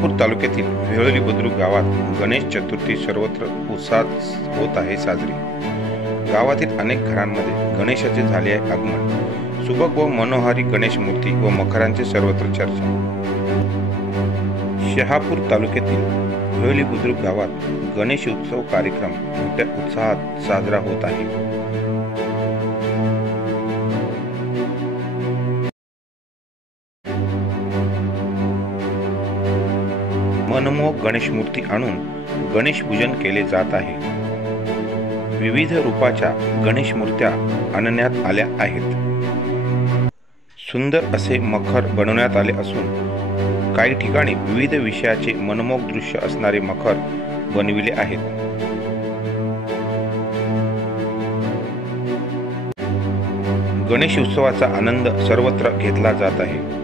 शहापूर तालुक्यातील वेळोली बुद्रुक गावात गणेश चतुर्थी सर्वत्र उत्साहात होत आहे साजरी। गावातील अनेक घरांमध्ये गणेशाचे झाले आहे आगमन। सुबक व मनोहारी गणेश मूर्ती व मखरांचे सर्वत्र चर्चा। शहापूर तालुक्यातील वेळोली बुद्रुक गावात गणेश उत्सव कार्यक्रम मोठ्या उत्साहात साजरा होत आहे। मनमोहक गणेश मूर्ती आणून गणेश पूजन केले जात आहे। विविध रूपाच्या गणेश मूर्त्या आणण्यात आल्या आहेत। सुंदर असे मखर बनवण्यात आले असून काही ठिकाणी विविध विषयाचे मनमोहक दृश्य असणारे मखर बनविले आहेत। गणेश उत्सवाचा आनंद सर्वत्र घेतला जात आहे।